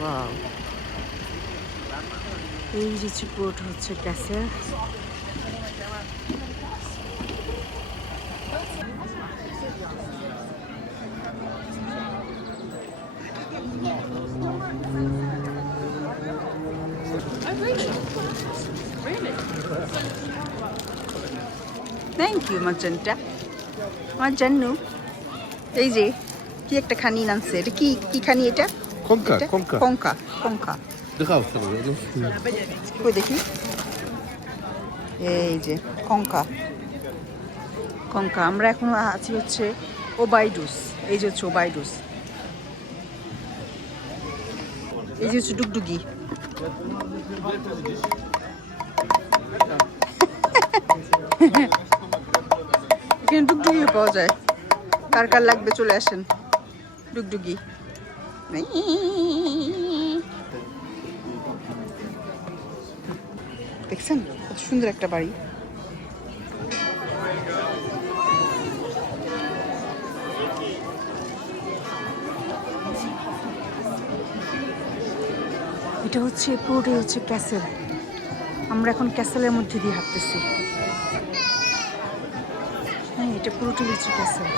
Wow, এই যে পুরোটা হচ্ছে ক্যাসেল। থ্যাংক ইউ মার্জেন্টা, আমার জান্নু। এই যে কি একটা খানি নামছে, এটা কি কি খানি এটা? Konka, এটা? konka. কঙ্কা, কঙ্কা। Drauf, das কই দেখি, এই যে কঙ্কা, কঙ্কা। আমরা এখন আছি হচ্ছে ওবাইডুস। এই যে হচ্ছে ওবাইডুস, এই যে হচ্ছে ডুগডুগি। এখানে ডুগডুগিও পাওয়া যায়, কার কার লাগবে চলে আসেন। ডুগডুগি দেখছেন, কত সুন্দর একটা বাড়ি। এটা হচ্ছে পুরোটাই হচ্ছে ক্যাসেল। আমরা এখন ক্যাসেলের মধ্যে দিয়ে হাঁটতেছি। হ্যাঁ, এটা পুরোটাই হচ্ছে ক্যাসেল।